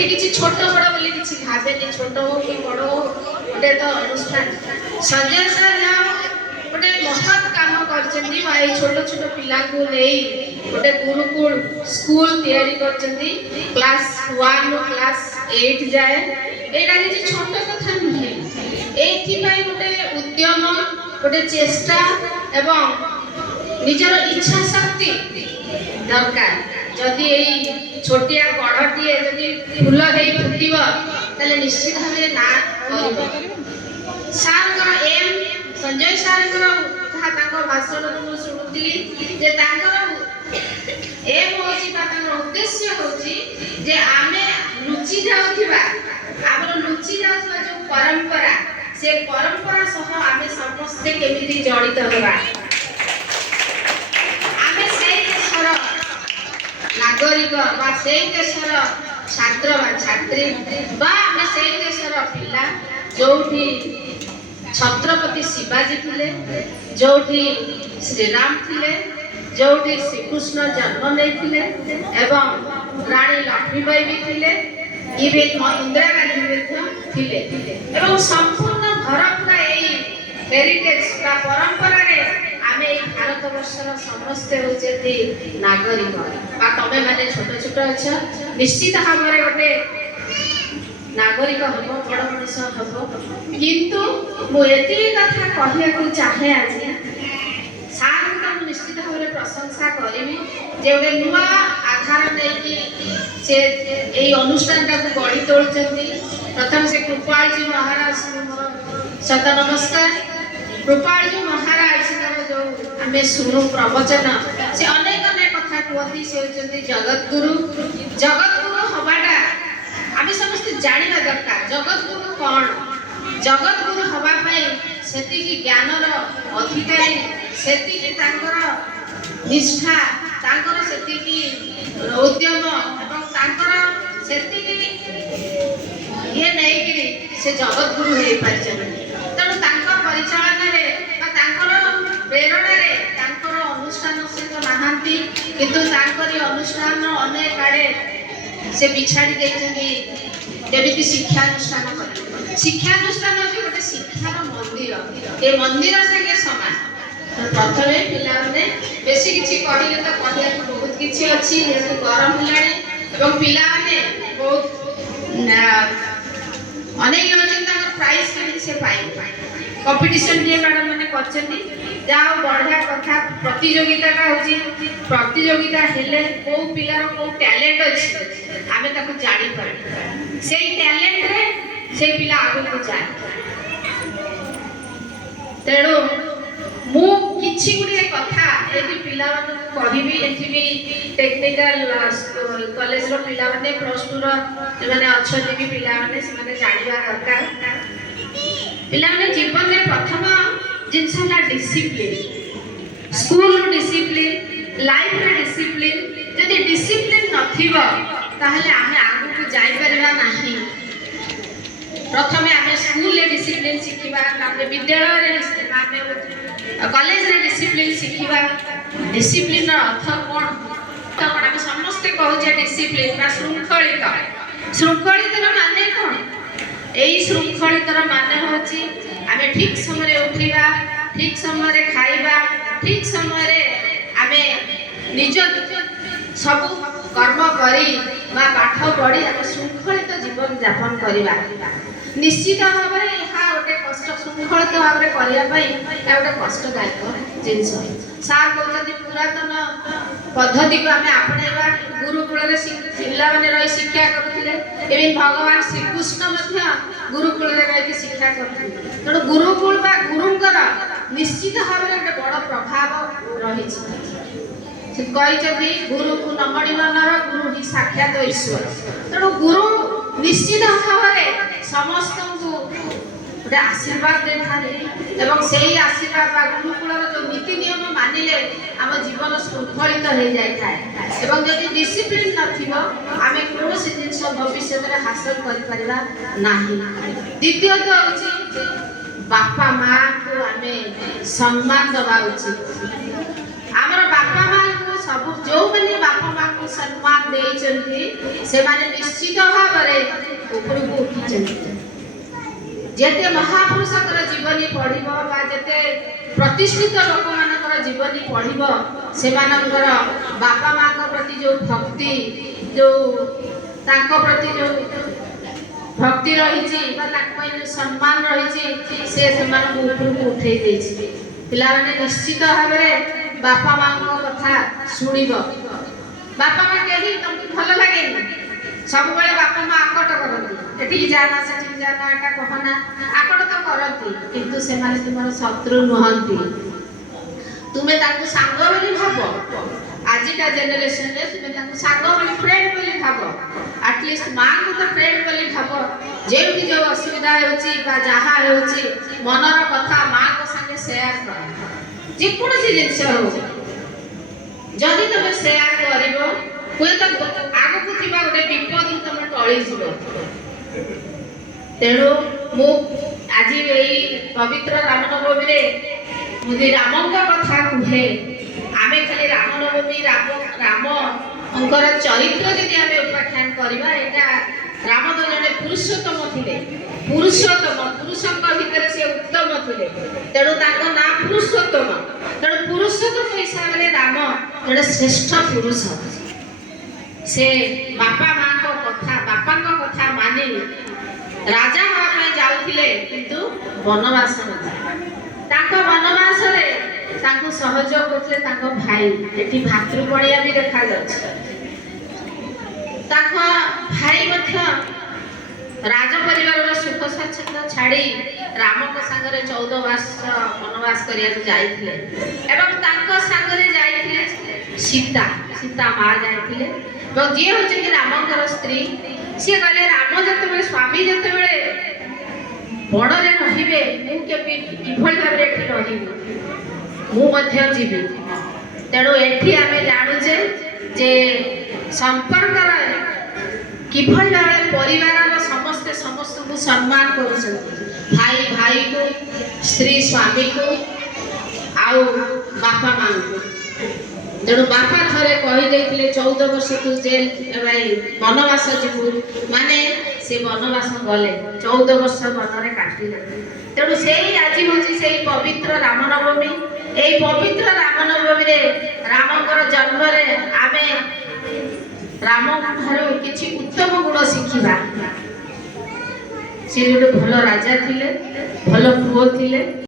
ଏଠି କିଛି ଛୋଟ ବଡ଼ ବୋଲି କିଛି ଭାବେନି, ଛୋଟ ହଉ କି ବଡ଼ ହଉ ଗୋଟେ ତ ଅନୁଷ୍ଠାନ। ସଞ୍ଜୟ ସାର୍ ଯାହା ଗୋଟେ ମହତ୍ କାମ କରିଛନ୍ତି। ଏଇ ଛୋଟ ଛୋଟ ପିଲାଙ୍କୁ ନେଇ ଗୋଟେ ଗୁରୁକୁଳ ସ୍କୁଲ ତିଆରି କରିଛନ୍ତି, କ୍ଲାସ୍ 1 ରୁ କ୍ଲାସ୍ 8 ଯାଏ। ଏଇଟା କିଛି ଛୋଟ କଥା ନୁହେଁ। ଏଇଥିପାଇଁ ଗୋଟେ ଉଦ୍ୟମ, ଗୋଟେ ଚେଷ୍ଟା ଏବଂ ନିଜର ଇଚ୍ଛା ଶକ୍ତି ଦରକାର। ଯଦି ଏଇ ଛୋଟିଆ କଢ଼ଟିଏ ଯଦି ଫୁଲ ହେଇ ଫୁଟିବ ତାହେଲେ ନିଶ୍ଚିତ ଭାବରେ ନାଁ କରିବ। ସାର୍ଙ୍କର ଏମ୍, ସଞ୍ଜୟ ସାର୍ଙ୍କର ଯାହା ତାଙ୍କ ଭାଷଣରୁ ମୁଁ ଶୁଣୁଥିଲି ଯେ ତାଙ୍କର ଏମ୍ ହେଉଛି ବା ତାଙ୍କର ଉଦ୍ଦେଶ୍ୟ ହେଉଛି ଯେ ଆମେ ଲୁଚି ଯାଉଥିବା ଯେଉଁ ପରମ୍ପରା, ସେ ପରମ୍ପରା ସହ ଆମେ ସମସ୍ତେ କେମିତି ଜଡ଼ିତ ହେବା। ଆମେ ସେଇ ଦେଶର ନାଗରିକ ବା ସେଇ ଦେଶର ଛାତ୍ର ବା ଛାତ୍ରୀ ବା ଆମେ ସେଇ ଦେଶର ପିଲା ଯୋଉଠି ଛତ୍ରପତି ଶିବାଜୀ ଥିଲେ, ଯୋଉଠି ଶ୍ରୀରାମ ଥିଲେ, ଯୋଉଠି ଶ୍ରୀକୃଷ୍ଣ ଜନ୍ମ ନେଇଥିଲେ ଏବଂ ରାଣୀ ଲକ୍ଷ୍ମୀବାଇ ବି ଥିଲେ, ଇଭେନ୍ ଇନ୍ଦିରା ଗାନ୍ଧୀ ମଧ୍ୟ ଥିଲେ। ଏବଂ ସମ୍ପୂର୍ଣ୍ଣ ଭରପୁର ଏଇ ହେରିଟେଜ ବା ପରମ୍ପରାରେ ଆମେ ଏଇ ଭାରତବର୍ଷର ସମସ୍ତେ ହେଉଛନ୍ତି ନାଗରିକ। ବା ତମେ ମାନେ ଛୋଟ ଛୋଟ ଅଛ, ନିଶ୍ଚିତ ଭାବରେ ଗୋଟେ ନାଗରିକ ହବ, ବଡ଼ ମଣିଷ ହବ। କିନ୍ତୁ ମୁଁ ଏତିକି କଥା କହିବାକୁ ଚାହେଁ ଆଜି, ସାର୍ଙ୍କୁ ମୁଁ ନିଶ୍ଚିତ ଭାବରେ ପ୍ରଶଂସା କରିବି ଯେ ଗୋଟେ ନୂଆ ଆଧାର ନେଇକି ସେ ଏଇ ଅନୁଷ୍ଠାନଟାକୁ ଗଢ଼ି ତୋଳୁଛନ୍ତି। ପ୍ରଥମେ ସେ କୃପାଳଜୀ ମହାରାଜଙ୍କୁ ମୋର ଶତ ନମସ୍କାର। କୃପାଳଜୀ ମହାରାଜଙ୍କର ଯେଉଁ ଆମେ ଶୁଣୁ ପ୍ରବଚନ, ସେ ଅନେକ କଥା କୁହନ୍ତି। ସେ ହେଉଛନ୍ତି ଜଗତଗୁରୁ। ଜଗତଗୁରୁ ହବାଟା ଆମେ ସମସ୍ତେ ଜାଣିବା ଦରକାର। ଜଗତଗୁରୁ କ'ଣ? ଜଗତଗୁରୁ ହବା ପାଇଁ ସେତିକି ଜ୍ଞାନର ଅଧିକାରୀ, ସେତିକି ତାଙ୍କର ନିଷ୍ଠା, ତାଙ୍କର ସେତିକି ଉଦ୍ୟମ ଏବଂ ତାଙ୍କର ସେତିକି ଇଏ ନେଇକିରି ସେ ଜଗତଗୁରୁ ହେଇପାରିଛନ୍ତି। ତେଣୁ ତାଙ୍କ ପରିଚାଳନାରେ ବା ତାଙ୍କର ପ୍ରେରଣାରେ ତାଙ୍କର ଅନୁଷ୍ଠାନ ସେ ତ ନାହାନ୍ତି, କିନ୍ତୁ ତାଙ୍କରି ଅନୁଷ୍ଠାନ ଅନେକ ଆଡ଼େ ସେ ବିଛାଡ଼ି ଦେଇଛନ୍ତି ଯେମିତି ଶିକ୍ଷାନୁଷ୍ଠାନ କରିବେ। ଶିକ୍ଷାନୁଷ୍ଠାନ ହେଉଛି ଗୋଟେ ଶିକ୍ଷାର ମନ୍ଦିର, ଏ ମନ୍ଦିର ସାଙ୍ଗେ ସମାନ। ପ୍ରଥମେ ପିଲାମାନେ ବେଶୀ କିଛି କହିଲେ ତ କହିବାକୁ ବହୁତ କିଛି ଅଛି, ଯେହେତୁ ଗରମ ହେଲାଣି ଏବଂ ପିଲାମାନେ ବହୁତ ଅନେକ ଅଛନ୍ତି ତାଙ୍କର ପ୍ରାଇଜ୍ କେମିତି ସେ ପାଇବେ। କମ୍ପିଟିସନ୍ ଟିକେ ମ୍ୟାଡ଼ାମ୍ ମାନେ କରିଛନ୍ତି, ଯାହା ହଉ ବଢ଼ିଆ କଥା। ପ୍ରତିଯୋଗିତାଟା ହେଉଛି, ପ୍ରତିଯୋଗିତା ହେଲେ କେଉଁ ପିଲାର କେଉଁ ଟ୍ୟାଲେଣ୍ଟ ଅଛି ଆମେ ତାକୁ ଜାଣିପାରୁ, ସେଇ ଟ୍ୟାଲେଣ୍ଟରେ ସେଇ ପିଲା ଆଗକୁ ଯାଏ। ତେଣୁ ମୁଁ କିଛି ଗୁଡ଼ିଏ କଥା ଏଠି ପିଲାମାନଙ୍କୁ କହିବି। ଏଠି ବି ଟେକ୍ନିକାଲ କଲେଜର ପିଲାମାନେ, +2ର ଯେଉଁମାନେ ଅଛନ୍ତି ବି ପିଲାମାନେ, ସେମାନେ ଜାଣିବା ଦରକାର। ପିଲାମାନେ ଜୀବନରେ ପ୍ରଥମ ଜିନିଷ ହେଲା ଡିସିପ୍ଲିନ୍। ସ୍କୁଲର ଡିସିପ୍ଲିନ୍, ଲାଇଫ୍ରେ ଡିସିପ୍ଲିନ୍। ଯଦି ଡିସିପ୍ଲିନ୍ ନଥିବ ତାହେଲେ ଆମେ ଆଗକୁ ଯାଇପାରିବା ନାହିଁ। ପ୍ରଥମେ ଆମେ ସ୍କୁଲରେ ଡିସିପ୍ଲିନ୍ ଶିଖିବା, ତାପରେ ବିଦ୍ୟାଳୟରେ, ଆମେ କଲେଜରେ ଡିସିପ୍ଲିନ୍ ଶିଖିବା। ଡିସିପ୍ଲିନ୍ର ଅର୍ଥ କ'ଣ? ଆମେ ସମସ୍ତେ କହୁଛେ ଡିସିପ୍ଲିନ୍ ବା ଶୃଙ୍ଖଳିତ। ଶୃଙ୍ଖଳିତର ମାନେ କ'ଣ? ଏଇ ଶୃଙ୍ଖଳିତର ମାନେ ହେଉଛି ଆମେ ଠିକ୍ ସମୟରେ ଉଠିବା, ଠିକ୍ ସମୟରେ ଖାଇବା, ଠିକ୍ ସମୟରେ ଆମେ ନିଜ ସବୁ କର୍ମ କରି ବା ପାଠ ପଢ଼ି ଆମେ ଶୃଙ୍ଖଳିତ ଜୀବନ ଯାପନ କରିବା। ନିଶ୍ଚିତ ଭାବରେ ଏହା ଗୋଟେ କଷ୍ଟ, ଶୃଙ୍ଖଳିତ ଭାବରେ କରିବା ପାଇଁ ଏହା ଗୋଟେ କଷ୍ଟଦାୟକ ଜିନିଷ। ସାର୍ କହୁଛନ୍ତି ପୁରାତନ ପଦ୍ଧତିକୁ ଆମେ ଆପଣେଇବା। ଗୁରୁକୁଳରେ ପିଲାମାନେ ରହି ଶିକ୍ଷା କରୁଥିଲେ, ଏବେ ଭଗବାନ ଶ୍ରୀକୃଷ୍ଣ ମଧ୍ୟ ଗୁରୁକୁଳରେ ରହିକି ଶିକ୍ଷା କରୁଥିଲେ। ତେଣୁ ଗୁରୁକୁଳ ବା ଗୁରୁଙ୍କର ନିଶ୍ଚିତ ଭାବରେ ଗୋଟେ ବଡ଼ ପ୍ରଭାବ ରହିଛି। ସେ କହିଛନ୍ତି ଗୁରୁକୁ ନମଣି ମନର, ଗୁରୁ ହିଁ ସାକ୍ଷାତ ଈଶ୍ୱର। ତେଣୁ ଗୁରୁ ନିଶ୍ଚିତ ଭାବରେ ସମସ୍ତଙ୍କୁ ଗୋଟେ ଆଶୀର୍ବାଦ ଦେଇଥାନ୍ତି ଏବଂ ସେଇ ଆଶୀର୍ବାଦ ବା ଗୁରୁକୁଳର ଯେଉଁ ନୀତି ନିୟମ ମାନିଲେ ଆମ ଜୀବନ ଶୃଙ୍ଖଳିତ ହୋଇଯାଇଥାଏ। ଏବଂ ଯଦି ଡିସିପ୍ଲିନ୍ ନଥିବ ଆମେ କୌଣସି ଜିନିଷ ଭବିଷ୍ୟତରେ ହାସଲ କରିପାରିବା ନାହିଁ। ଦ୍ୱିତୀୟତଃ ହେଉଛି ବାପା ମାଆଙ୍କୁ ଆମେ ସମ୍ମାନ ଦେବା ଉଚିତ। ଆମର ବାପା ମାଆଙ୍କୁ ସବୁ, ଯେଉଁମାନେ ବାପା ମାଆଙ୍କୁ ସମ୍ମାନ ଦେଇଛନ୍ତି ସେମାନେ ନିଶ୍ଚିତ ଭାବରେ ଉପରକୁ ଉଠିଛନ୍ତି। ଯେତେ ମହାପୁରୁଷଙ୍କର ଜୀବନୀ ପଢିବ ବା ଯେତେ ପ୍ରତିଷ୍ଠିତ ଲୋକମାନଙ୍କର ଜୀବନୀ ପଢିବ ସେମାନଙ୍କର ବାପା ମାଙ୍କ ପ୍ରତି ଯୋଉ ଭକ୍ତି ଯୋଉ ତାଙ୍କ ପ୍ରତି ଯୋଉ ଭକ୍ତି ରହିଛି ବା ତାଙ୍କ ପାଇଁ ଯୋଉ ସମ୍ମାନ ରହିଛି ସେ ସେମାନଙ୍କୁ ଉପରକୁ ଉଠେଇ ଦେଇଛି। ପିଲାମାନେ ନିଶ୍ଚିତ ଭାବରେ ବାପା ମାଙ୍କ କଥା ଶୁଣିବ। ବାପା ମା କେହି ତମକୁ ଭଲ ଲାଗେନି, ସବୁବେଳେ ବାପା ମା ଆକଟ କରନ୍ତି, ଏଠିକି ଯାନା ସେଠିକି ଯାନା ଏଟା କହନା, ଆକଟ ତ କରନ୍ତି, କିନ୍ତୁ ସେମାନେ ତୁମର ଶତ୍ରୁ ନୁହନ୍ତି। ତୁମେ ତାଙ୍କୁ ସାଙ୍ଗ ବୋଲି ଭାବ। ଆଜିକା ଜେନେରେସନରେ ତୁମେ ତାଙ୍କୁ ସାଙ୍ଗ ବୋଲି ଫ୍ରେଣ୍ଡ ବୋଲି ଭାବ। ଆଟଲିଷ୍ଟ ମାଙ୍କୁ ତ ଫ୍ରେଣ୍ଡ ବୋଲି ଭାବ। ଯେଉଁଠି ଯୋଉ ଅସୁବିଧା ହେଉଛି ବା ଯାହା ହେଉଛି ମନର କଥା ମାଙ୍କ ସାଙ୍ଗେ ସେୟାର କର। ଯେକୌଣସି ଜିନିଷ ହଉ ଯଦି ତମେ ସେୟାର କରିବ ହୁଏତ ଆଗକୁ ଥିବା ଗୋଟେ ବିପଦରୁ ତମେ ଟଳିଯିବ। ତେଣୁ ମୁଁ ଆଜି ଏଇ ପବିତ୍ର ରାମନବମୀରେ ମୁଁ ଯଦି ରାମଙ୍କ କଥା କୁହେ, ଆମେ ଖାଲି ରାମନବମୀ ରାମଙ୍କର ଚରିତ୍ର ଯଦି ଆମେ ଉପାଖ୍ୟାନ କରିବା, ଏଇଟା ରାମ ତ ଜଣେ ପୁରୁଷୋତ୍ତମ ଥିଲେ। ପୁରୁଷଙ୍କ ଭିତରେ ସେ ଉତ୍ତମ ଥିଲେ, ତେଣୁ ତାଙ୍କ ନାଁ ପୁରୁଷୋତ୍ତମ। ତେଣୁ ପୁରୁଷୋତ୍ତମ ହିସାବରେ ରାମ ଜଣେ ଶ୍ରେଷ୍ଠ ପୁରୁଷ। ସେ ବାପାଙ୍କ କଥା ମାନି ରାଜା ହେବା ପାଇଁ ଯାଉଥିଲେ, କିନ୍ତୁ ବନବାସ ନଥିଲା। ତାଙ୍କ ବନବାସରେ ତାଙ୍କୁ ସହଯୋଗ କରୁଥିଲେ ତାଙ୍କ ଭାଇ। ଏଠି ଭାତୃପଣିଆ ବି ଦେଖାଯାଉଛି। ତାଙ୍କ ଭାଇ ମଧ୍ୟ ରାଜ ପରିବାରର ସୁଖ ସ୍ୱାଚ୍ଛନ୍ଦ୍ୟ ଛାଡ଼ି ରାମଙ୍କ ସାଙ୍ଗରେ 14 ବର୍ଷ ବନବାସ କରିବାକୁ ଯାଇଥିଲେ ଏବଂ ତାଙ୍କ ସାଙ୍ଗରେ ଯାଇଥିଲେ ସୀତା ମା ଯାଇଥିଲେ ଏବଂ ଯିଏ ହେଉଛନ୍ତି ରାମଙ୍କର ସ୍ତ୍ରୀ। ସିଏ କହିଲେ ରାମ ଯେତେବେଳେ ସ୍ୱାମୀ ଯେତେବେଳେ ବଣରେ ରହିବେ, ମୁଁ କିଭଳି ଭାବରେ ଏଠି ରହିବି, ମୁଁ ମଧ୍ୟ ଯିବି। ତେଣୁ ଏଠି ଆମେ ଜାଣୁଛେ ଯେ ସମ୍ପର୍କର କିଭଳି ଭାବରେ ପରିବାରର ସମସ୍ତେ ସମସ୍ତଙ୍କୁ ସମ୍ମାନ କରୁଛନ୍ତି। ଭାଇ ଭାଇକୁ, ସ୍ତ୍ରୀ ସ୍ୱାମୀକୁ, ଆଉ ବାପା ମାଙ୍କୁ। ତେଣୁ ବାପା ଥରେ କହିଦେଇଥିଲେ 14 ବର୍ଷ ତୁ ଜେଲ ବନବାସ ଯିବୁ, ମାନେ ସେ ବନବାସ ଗଲେ 14 ବର୍ଷ ବନରେ କାଟିଲେ। ତେଣୁ ସେଇ ଆଜି ହେଉଛି ସେଇ ପବିତ୍ର ରାମନବମୀ। ଏଇ ପବିତ୍ର ରାମନବମୀରେ ରାମଙ୍କର ଜନ୍ମରେ ଆମେ ରାମଙ୍କ ଠାରୁ କିଛି ଉତ୍ତମ ଗୁଣ ଶିଖିବା। ସେ ଗୋଟେ ଭଲ ରାଜା ଥିଲେ, ଭଲ ପୁଅ ଥିଲେ।